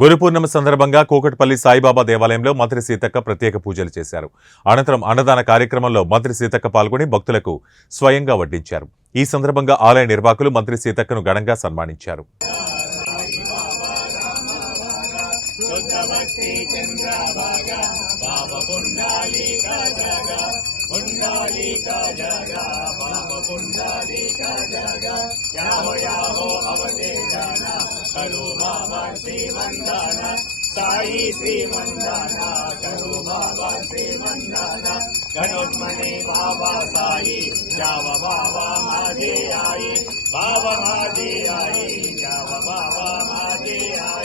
గురు పూర్ణిమ సందర్భంగా కూకట్పల్లి సాయిబాబా దేవాలయంలో మంత్రి సీతక్క ప్రత్యేక పూజలు చేశారు. అనంతరం అన్నదాన కార్యక్రమంలో మంత్రి సీతక్క పాల్గొని భక్తులకు స్వయంగా వడ్డించారు. ఈ సందర్భంగా ఆలయ నిర్వాహకులు మంత్రి సీతక్కను ఘనంగా సన్మానించారు. पुण्डारी का जगा याहो याहो अवधे जाना करो बाबा श्री वंदना साई श्री वंदना करो बाबा श्री वंदना गणोत्मने बाबा साई। जाव बाबा माझे आई। बाबा माझे आई। जाव बाबा माझे आई।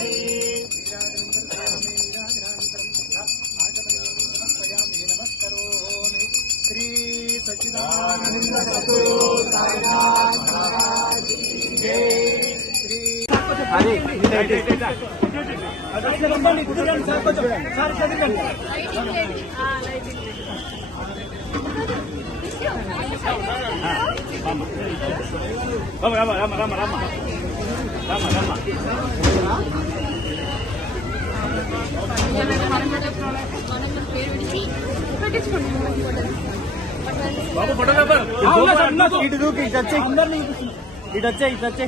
రామ రామ రామ రామ రామ రామ రామ మనం పేరు పెట్టి పట్టించుకోండి ఇటు దూకి ఇటు వచ్చే అందరినీ ఇటు వచ్చే ఇటు వచ్చే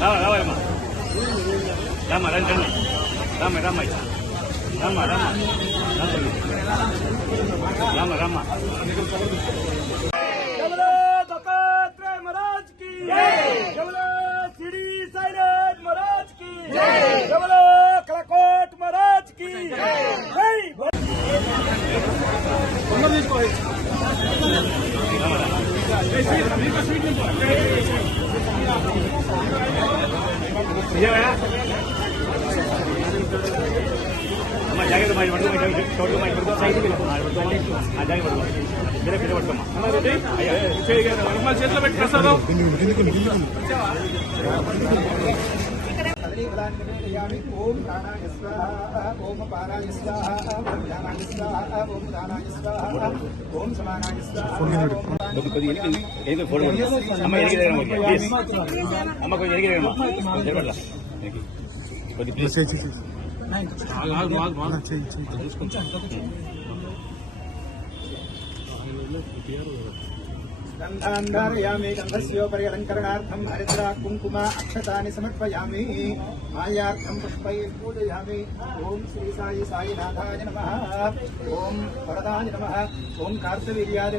రామ రామ రామ రామ రండి రండి రామ రామ రామ రామ రామ చేతిలో పెట్టి ప్రసాదం కదలీఫలాన్ని ఓం ప్రాణాయ స్వాహ ఓం పారాయ స్వాహ ఓం ధ్యానాయ స్వాహ ఓం దానాయ స్వాహ ఓం సమానాయ స్వాహ కొంచెం ఎనికి దగ్గర గంధస్యోపరి అలంకరణార్థం హరిద్రా కుంకుమ అక్షతాని సమర్పయామి మాయార్థం పుష్పై పూజయామి ఓం శ్రీ సాయి సాయినాథాయ నమ ఓం వరదాయ నమ ఓం కార్తవీర్యాది